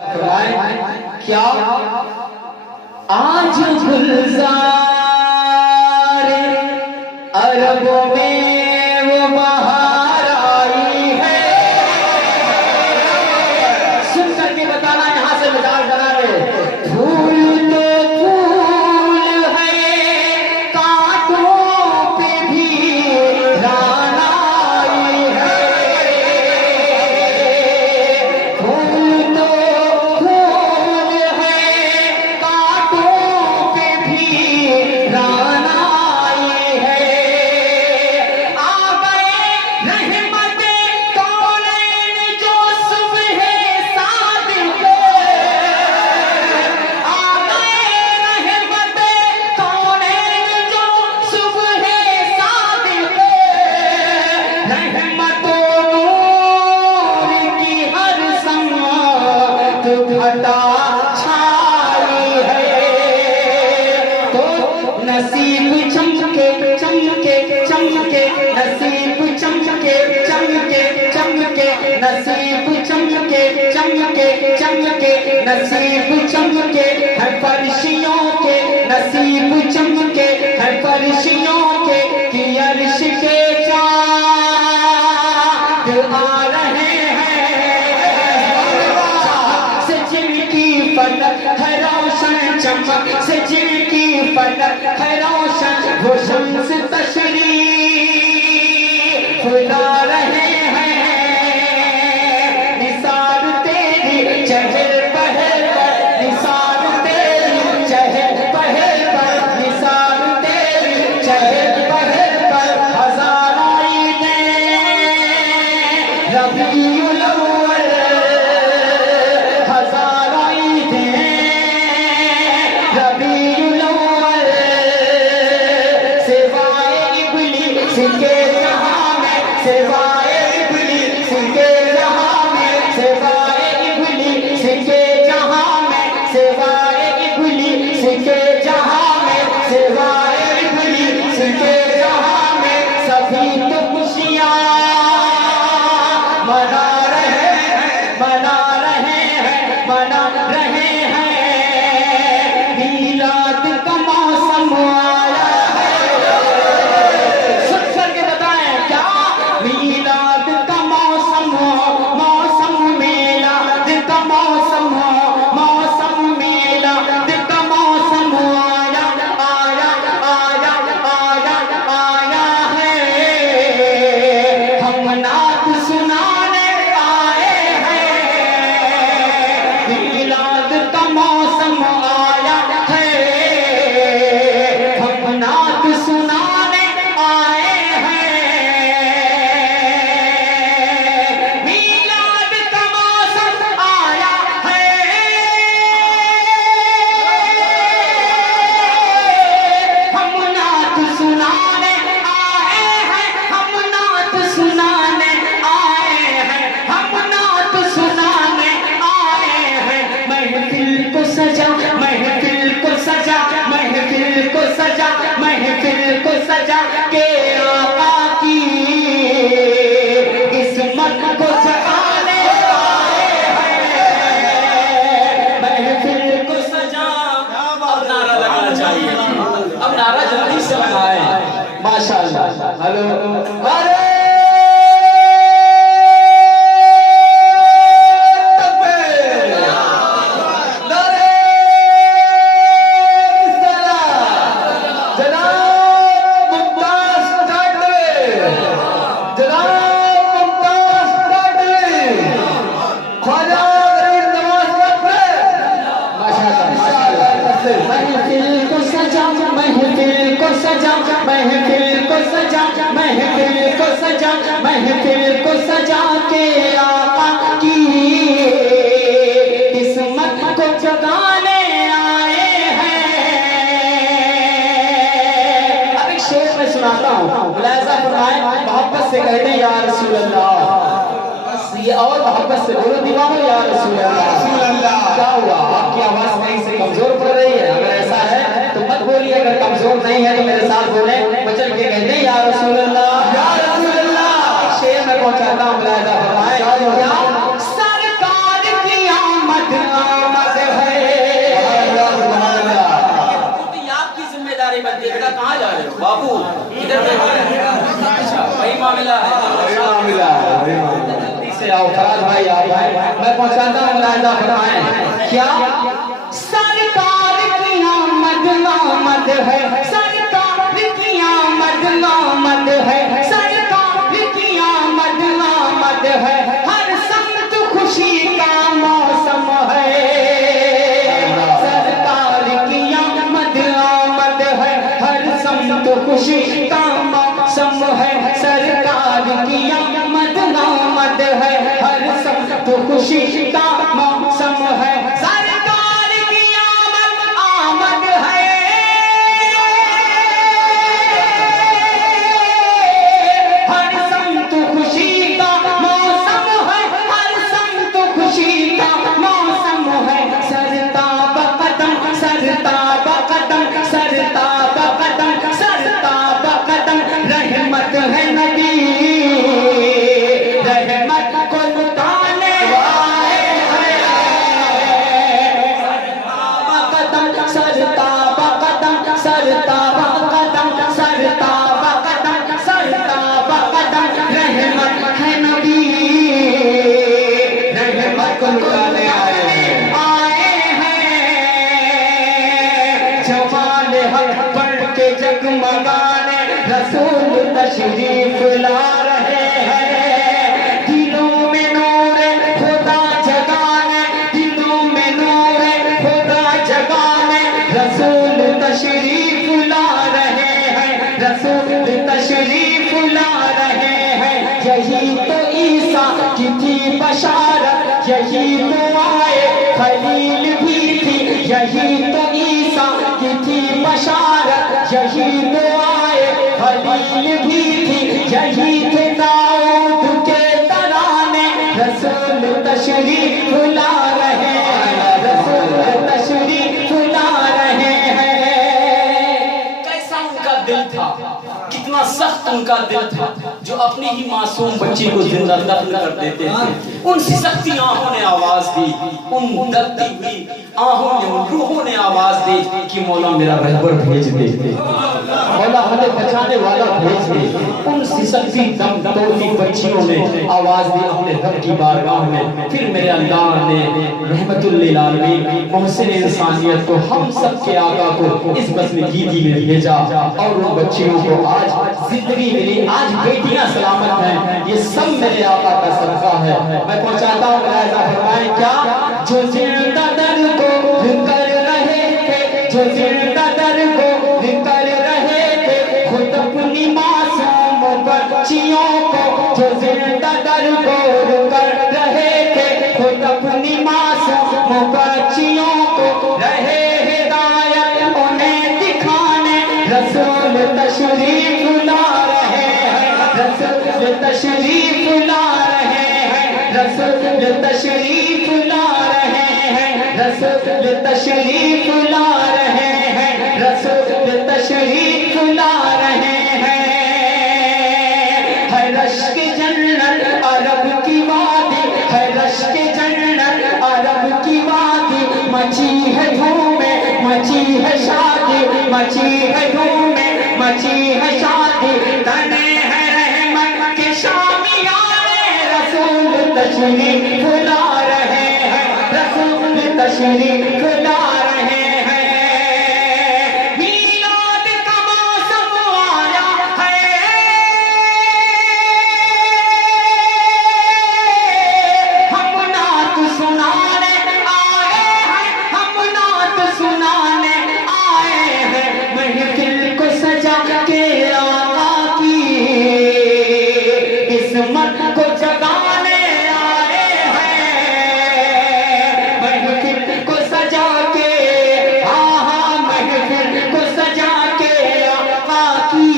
क्या आज गुलजार अरबों में वो बहार आई है। सुन करके बताना, यहां से विचार करा रहे। फूल तो फूल है, कांटों पे भी रान आई है। फूल तो फूल है, कांटों पे भी रान आई है। आ गए रहमते कौनैन जो सुबह सादिक, आ गए रहमते कौनैन जो सुबह सादिक। रहमतो नूर की हर संगत घटा छाई है। तो नसीब चमके चमके चमके, नसीब चमके चमके चमके, नसीब चमके चमके चमके, नसीब चमके है फर्शियों के, नसीब चमके है फर्शियों के। कि अर्श के चाँद आ रहे हैं, से जिनकी फलक है रोशन, चमक से जिनकी फलक है रोशन, वो शम्स तशरीफ ला रहे हैं। निसार तेरी चहल पहल पर, निसार तेरी चहल पहल पर, निसार तेरी चहल पहल पर। हजारों ईदें रबीउल अव्वल, हजारों ईदें रबीउल अव्वल। सिवाए इब्लीस के जहां में, सिवाए इब्लीस के जहां में, सिवाए इब्लीस के जहां में, सिवाए इब्लीस के जहां में, सिवाए इब्लीस के जहां में। सभी तो खुशियां मना रहे हैं, मना रहे हैं, मना रहे हैं। मीलाद का मौसम आया है। सुन करके बताएं क्या? मीलाद का मौसम हो, मौसम मेलाद का मौसम हो, मौसम मेलाद का मौसम आया आया आया आया आया है। हम नात सुनाने आए हैं। मीलाद का मौसम आया है, हम नात सुनाने आए हैं। मीलाद का मौसम आया है, हम नात सुनाने आए हैं, हम नात सुनाने आए हैं, हम नात सुनाने आए हैं। महफिल को सजा, महफिल को सजा, महफिल को सजा, महफिल को सजा के आका की किस्मत को जगाने आए हैं। महफिल को सजा। अब नारा लगाना चाहिए, अब नारा जल्दी से लगाए। माशाअल्लाह। हेलो, अरे महफिल को सजा, महफिल को सजा, महफिल को सजा, महफिल को सजा, महफिल को सजा के आका की किस्मत को जगाने आए हैं। अब एक शेर मैं सुनाता हूँ, मुलाहिजा फरमाएं। मोहब्बत से कहते या रसूल अल्लाह, ये और मोहब्बत से बोलो दीवानो या रसूल अल्लाह। क्या हुआ, आपकी आवाज कहीं से कमजोर पड़ रही है? अगर ऐसा है तो मत बोलिए, अगर कमजोर नहीं है तो मेरे साथ बोले, बचल के कहते या रसूल अल्लाह, या रसूल अल्लाह। शेर में पहुंचाता हूं, मुलाहिजा फरमाएं। सरकार की आमद इधर देखो। अच्छा वही मामला है, जल्दी से आओ फराज भाई, आओ भाई, मैं पहुंचाता हूँ। मुलाहिजा फरमाएं क्या सरकार की आमद आमद है, सरकार की आमद आमद है, सरकार की आमद आमद है, हर संत खुशी का मौसम है, सरकार की आमद आमद है, हर संत खुशी का मौसम है, सरकार की आमद आमद है, हर संत खुशी का मौसम है, सरकार की आमद आमद है, हर संत खुशी का मौसम है, हर संत खुशी का मौसम है, सरताब कदम सरताब कदम सरताब कदम सरताब कदम, रहमत है नबी रहमत को लुटाने आए हैं, सरताब कदम सरताब कदम सरताब कदम सरताब कदम, रहमत है नबी रहमत को लुटाने आए हैं, जमाल हक पढ़ के जगमगाने रसूल तशरीफ ला रहे हैं, दिलों में नूर खुदा जगाने, दिलों में नूर खुदा जगाने, रसूल तशरीफ ला रहे हैं, रसूल तशरीफ ला रहे हैं, यही तो ईसा की थी बशारत, यही तो आए खलील भी थी, यही तो ईसा की थी बशारत, यही तो आए खलील भी थी, यही थे दाऊद के तराने, रसूल तशरीफ ला रहे हैं, रसूल तशरीफ ला रहे हैं। कैसा उनका दिल था, कितना सख्त उनका दिल था, जो अपनी ही मासूम बच्ची को जिंदा दफन कर देते थे। उन सिसकती आंखों ने आवाज दी, उन दबती हुई आंखों ने, उन रूहों ने आवाज दी कि मौला मेरा रहबर भेज दे, मौला हमें बचाने वाला भेज दे। उन सिसकती दम तोड़ती बच्चियों ने आवाज दी अपने रब की बारगाह में। फिर मेरे अल्लाह ने रहमतुल लिल आलमीन मोहसिन इंसानियत को, हम सब के आका को इस बस्म दीदी में भेजा, और उन बच्चियों को आज जिंदगी मिली, आज बेटियां सलामत हैं। ये सब मेरे आका का सदका है। मैं पहुंचाता हूँ। मुलाहिजा फरमाएं क्या, जो जिंदा दर को कर रहे थे, जो जिंदा दर को कर रहे थे, खुद अपनी मासूम बच्चियों को, जो जिंदा दर को कर रहे थे, खुद अपनी मासूम बच्चियों को रहे हिदायत उन्हें दिखाने, रसूल तशरीफ ला रहे हैं, रसूल तशरीफ ला रहे हैं, रसूल तशरीफ ला रहे हैं, रसूल तशरीफ ला रहे हैं, रसूल तशरीफ ला रहे हैं। है रश्क जन्नत अरब की वादी, है रश्क जन्नत अरब की वादी, मची है धूमें मची है शादी, मची है धूमें मची है शादी, तने है रहमत के शामियाने, रसूल तशरीफ ला रहे हैं, रसूल तशरीफ ला रहे हैं। मीलाद का मौसम आया है, हम नात सुनाने आए हैं, हम नात सुनाने आए हैं, महफिल को सजा के आका की किस्मत को जगाने आए हैं, महफिल को सजा के, हाँ महफिल को सजा के आका की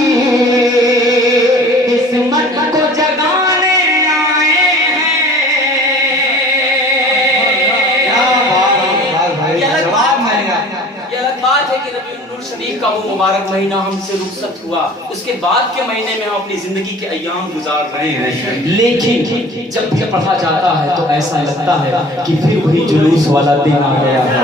किस्मत को जगाने आए हैं। ये अलग बात है कि रबीउल शरीफ का वो मुबारक महीना हमसे रुखसत हुआ, उसके बाद के महीने में हम अपनी जिंदगी के अय्याम गुजार रहे हैं, लेकिन जब भी पढ़ा जाता है तो ऐसा लगता है कि फिर वही जुलूस वाला दिन आ गया है।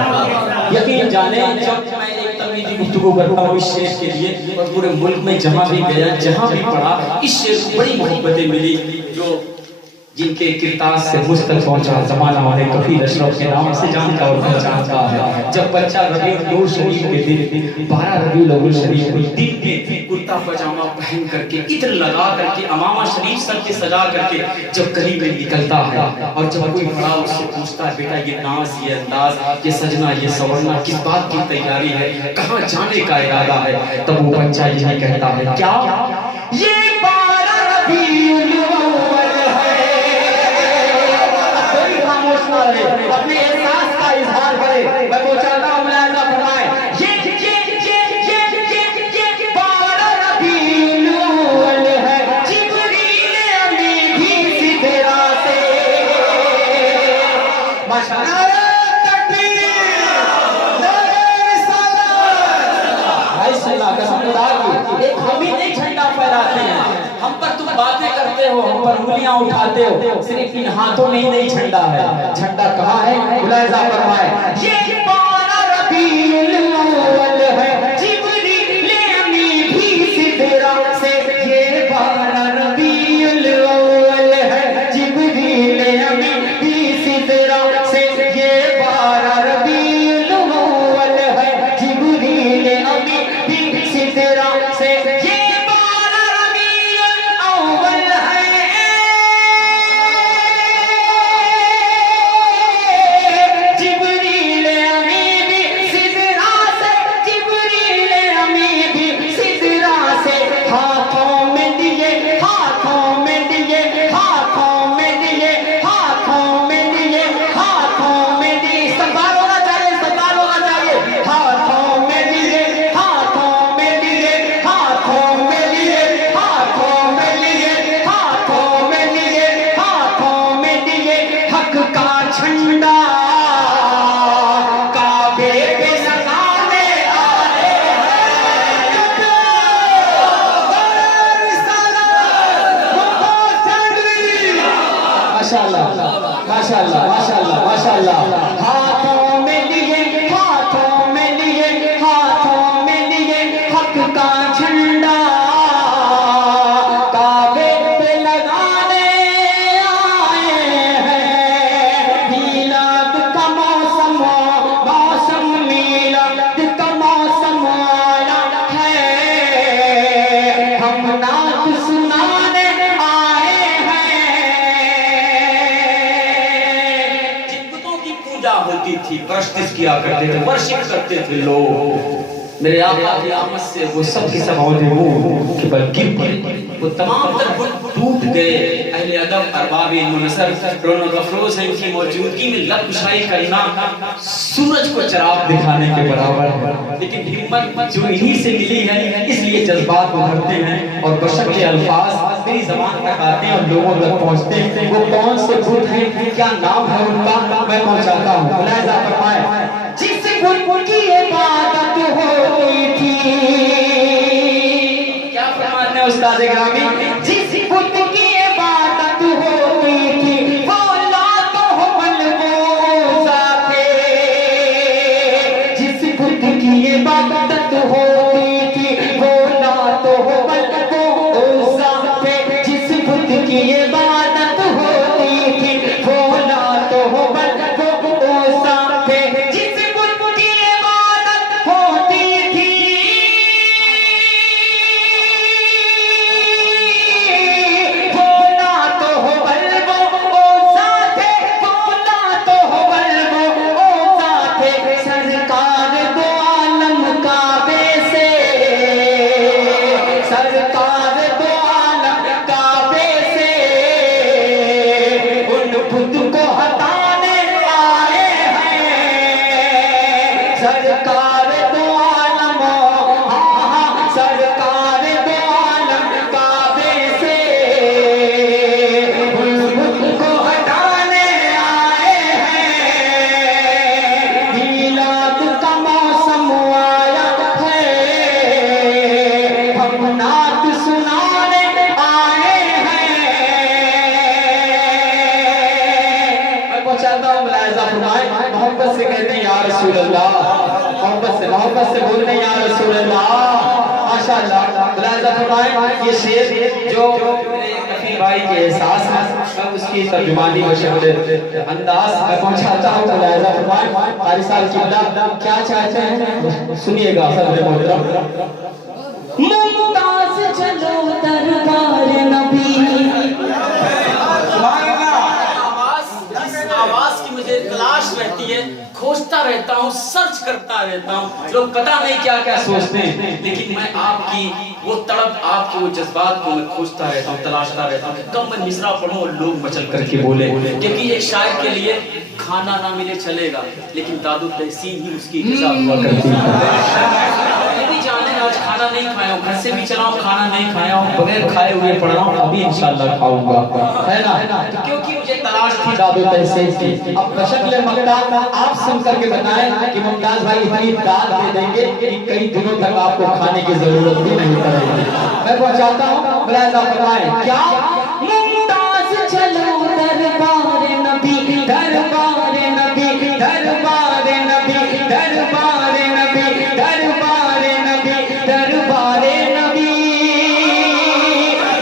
यकीन जाने, जब मैं एक तबलीगी गुफ्तगू करता हूँ इस शेर के लिए, और पूरे मुल्क में जहाँ भी गया, जहाँ भी पढ़ा, इस शेर को बड़ी मोहब्बतें मिली, जो जिनके किरदार से मुझ तक पहुंचा जमाना वाले कफील अशरफ के नाम से जानता और पहचानता है। जब बच्चा रबीउल शरीफ के दिन 12 रबीउल शरीफ के दिन में कुर्ता पजामा पहन करके, इत्र लगा करके, अमामा शरीफ सर के सजा करके जब गली में निकलता है, और जब कोई बड़ा उससे पूछता है बेटा ये नाज, ये अंदाज, ये सजना, ये सवरना किस बात की तैयारी है, कहाँ जाने का इरादा है, तब वो बच्चा यही कहता है क्या, ये 12 रबीउल अपने एहसास का इजहार करे। मैं वो चाहता हूँ मुलाहिजा फरमाए, ये 12 रबीउल अव्वल है, जिब्रील अमीन भी सिदरा से, माशाअल्लाह एक हम ही नहीं झंडा फहराते हैं, हम पर तुम बातें करते हो, हम पर उंगलियां उठाते हो, सिर्फ इन हाथों में ही नहीं झंडा है। झंडा कहाँ है? मुलाहिजा फरमाए, ये 12 रबीउल अव्वल है, जिब्रील अमीन भी सिदरा से, ये 12 रबीउल अव्वल है, जिब्रील अमीन भी सिदरा से, ये 12 रबीउल अव्वल है, जिब्रील अमीन भी सिदरा से, ये 12 रबीउल अव्वल है, जिब्रील अमीन भी सिदरा से, जिब्रील अमीन भी सिदरा से, हाथों में दिए, हाथों में दिए, हाथों में दिए, हाथों में दिए, हाथों में दिए, संभाल होना चाहिए, संभाल होना चाहिए, हाथों में दिए, हाथों में दिए, हाथों में लिए, हाथों में लिए, हाथों में लिए, हाथों में दिए, हक का झंडा काबे पे लगाने आए माशाअल्लाह माशाअल्लाह माशाअल्लाह माशाअल्लाह, हाथों में लिए, हाथों में लिए, हाथों में लिए, हक का झंडा काबे पे लगाने आए हैं, मीलाद का मौसम, मौसम मीलाद का मौसम आया है, हम नात सुनाने आए हैं। जिन बुतों की पूजा होती थी, वर्शिप किया करते थे, वर्शिप करते थे लोग, मेरे आका की आमद से वो सब के सब औलिया के बल गिर पड़े, वो तमाम तर बुत टूट गए। अहले अदब, अरबाब इल्म नसर, रौनक अफरोज है, इनकी मौजूदगी में लब कुशाई करना सूरज को चराग दिखाने के बराबर है। लेकिन हिम्मत जो इन्हीं से मिली है, इसलिए जज्बात उभरते हैं और बशर के अल्फाज मेरी ज़बान तक आते हैं और लोगों तक पहुंचते हैं। वो कौन से बुत हैं, क्या नाम है उनका, मैं पहुंचाता हूँ। मुलाहिजा फरमाए, जिस बुत की इबादत होती थी, क्या फरमाते हैं उस्ताद ग्रामी, जिस बुत की इबादत होती थी, वो लात हुबल वो थे, जिस बुत की इबादत होती थी, वो लात हुबल वो थे, जिस बुत की इबादत होती थी, वो लात हुबल वो थे, जिस बुत की इबादत होती थी, शेर जो मेरे कफील भाई के एहसास है, मैं उसकी तर्जुमानी व शक्ल अंदाज में पहुंचाता हूँ। मुलाहिजा फरमाएं कारी साहब किबला क्या चाहते हैं, सुनिएगा सदर मोहतरम। मुमताज चलो दरबार नबी। आवाज की मुझे तलाश रहती है, खोजता रहता हूँ, सर्च करता रहता हूँ। लोग पता नहीं क्या क्या सोचते हैं, लेकिन मैं आपकी वो तड़प, आपके वो जज्बात को मैं खोजता रहता हूँ, तलाशता रहता हूँ कि कब मैं मिसरा पढ़ूं और लोग मचल करके बोले। क्योंकि एक शायर के लिए खाना ना मिले चलेगा, लेकिन दादू तहसीन ही उसकी ग़िज़ा हुआ करती है। ये भी जाने आज खाना नहीं खाया हूँ, घर से भी चला हूँ, खाना नहीं खाया हूँ, बगैर खाए हुए पड़ रहा हूँ, अभी इंशाल्लाह खाऊंगा, है ना। क्योंकि मुझे तलाश थी दादू तहसीन की। अब बशक्ल मक़दार आप सुन करके बताएं कि मुमताज भाई इतनी दाद दे देंगे कि कई दिनों तक आपको खाने की जरूरत भी नहीं पड़ेगी। मैं पहुंचाता हूँ, मुलाहिजा फरमाएं क्या। मुमताज चलो दरबार नबी, दरबार नबी, दरबार नबी, दरबार नबी, दरबार नबी, दरबार नबी,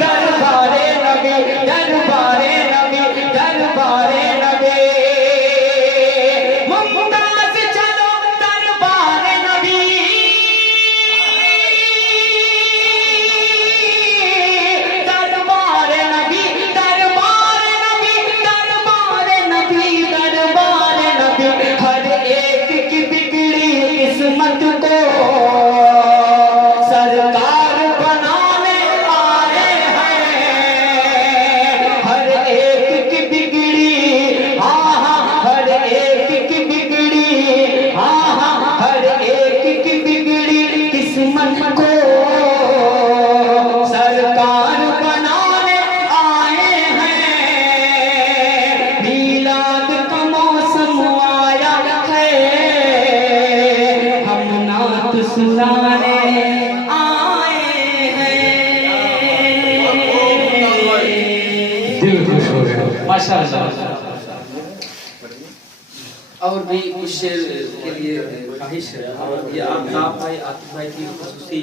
दरबार नबी, दरबार नबी, दरबार नबी। मुमताज चलो दरबार नबी, दरबार नबी, दरबार नबी, दरबार नबी, दरबार नबी। हर एक की बिगड़ी किस्मत को सरकार बनाने आए हैं। हर एक की बिगड़ी, हाँ हाँ, हर एक की बिगड़ी, हाँ हाँ, हर एक की बिगड़ी किस्मत को सरकार बनाने आए हैं। मीलाद का मौसम आया है, हम नात सुनाने आए हैं। दिल खुश हो गया, माशाअल्लाह। और भी कुछ शेर के लिए ख्वाहिश है, और ये आप भाई आतिफ भाई की खुसूसी